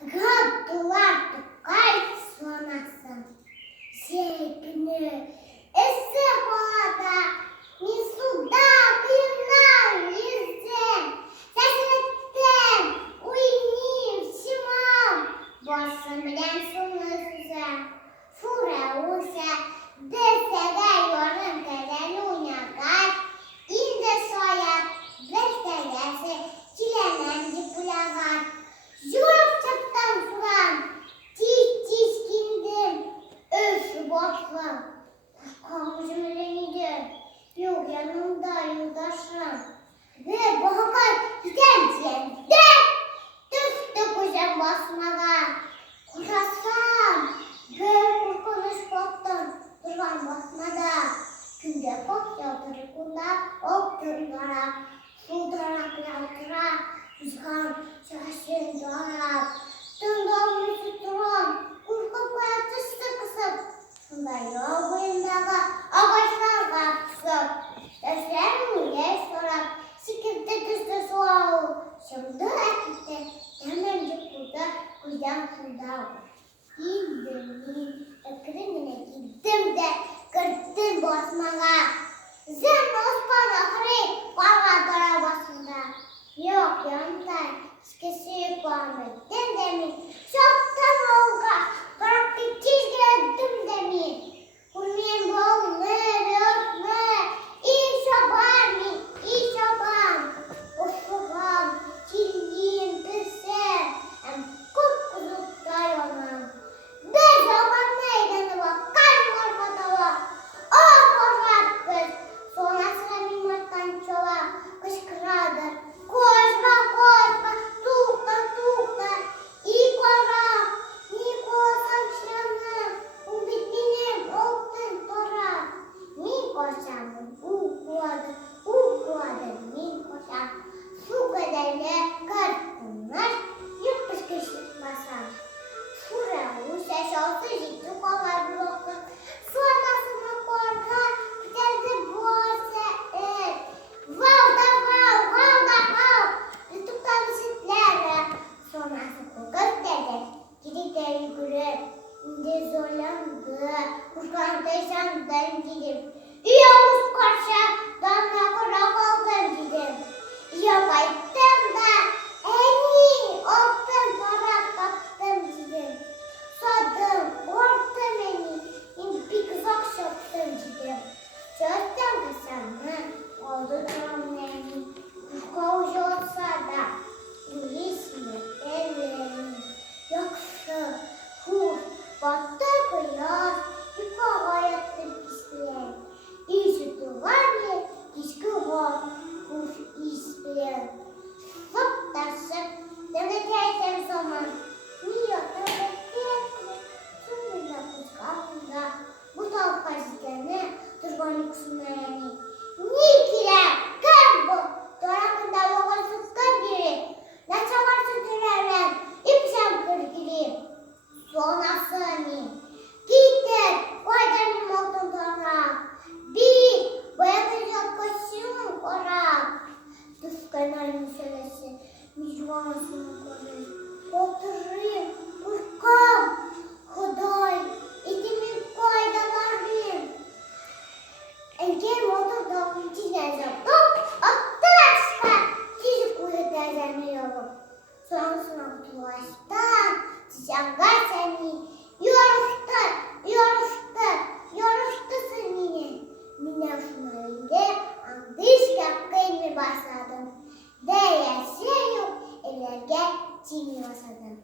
Kaptılar tıkay sonrası. Şeklini esse havada Misuda kıyımlar yüzde Seslettim uynayıp şimam Boşsun bilen sonu süze Fura use Desede yorum teden uynakar İnde soyat Bestelesi Çilenenci pulagar Jurup çıktım sudan Çizgindim Öf boşlam Komşum öleniydi Yok yanımda yoldaşım Ve bu hakar gidenciyende Düştü kuşam basmadan Kuşasam Böyle konuş baktım Durgan basmada Günde kok yaldırıkında Okturlara Sudarak yaltıra Rüzgar şaşın doğar Döndüm müsüttürüm Kurkup hayatıştı kısıp Sunda yol boyundağı Ağaçlar kapsıp Derslerim yer sorar Sikirte düştü soğuk Şimdi ekitte Hemencik burada Kuydan sunda Gittim Ekrimine gittim de Kırttım basmağa Zem ospan ahri Kavga dara basında Yok yanımda Skesi kuamettim demin Çoktan olga Bıraktı çizgilendim demin Kurmayın boğulur örtme İyi şoban mi? İyi şoban Boşluğum Çilgiyim püsse Hem kupkuzuk dayanam Bir şoban meydanı bak Kaç morfada var Oh morfat kız Sonrasına minmattan çola Kışkıradır Koşma koşma Tukla tukla İyi koram İyi koşam şanım Bu bitmenim Oktun tora Min koşam Bu kuadır Min koşam Su kaderle Kırpınlar Yapış kışlık basam Sura uşa şolsu Jittu kovar blokun Sonrasına korkar Giderdi boğazı Valda Youtube'dan visitlerle Sonrası kokak dede Gidikleri yürür İnce zorlandı Kuşkan teşandan gidim Yavuz karşı Damla kurak oldum gidim Yapaydım da En iyi Oktun para kaptım gidim Sadım Ortam en iyi Bir kızak şaptım gidim Çözdüm kısamı Oldu tam en iyi Kuşkavuş olsa da Bu ismi ellerim Yoksa Hur Battı kıyar Yukarı yattım isteyen İşi duvar ye Dişki var Hur isteyen Sıp taşıp Demet yersem zaman Niye demet yersem Sınırda kuşkağında Bu tavuk acıdanı Durbanı kusunlarını Nikiler Kırbu Dorakında babası kırgiri Ne çavarsı dürerler İpşem kırgiri Sonrasını Gittir Koydanım oldum torak Bir Boyakacak koşuyorum korak Tıskalarım şölesi Mücvanasını koyayım Oturayım Kurkam Huday İdimi koyda varayım Engel motor da çizeceğim Attı Çizik kuyutacağım Sonrasına tulaştan Çiçaklar seni Yoruştu seni Minasına indi Andış kapkayını başladım Değerse yok Ellerge çiğni basadım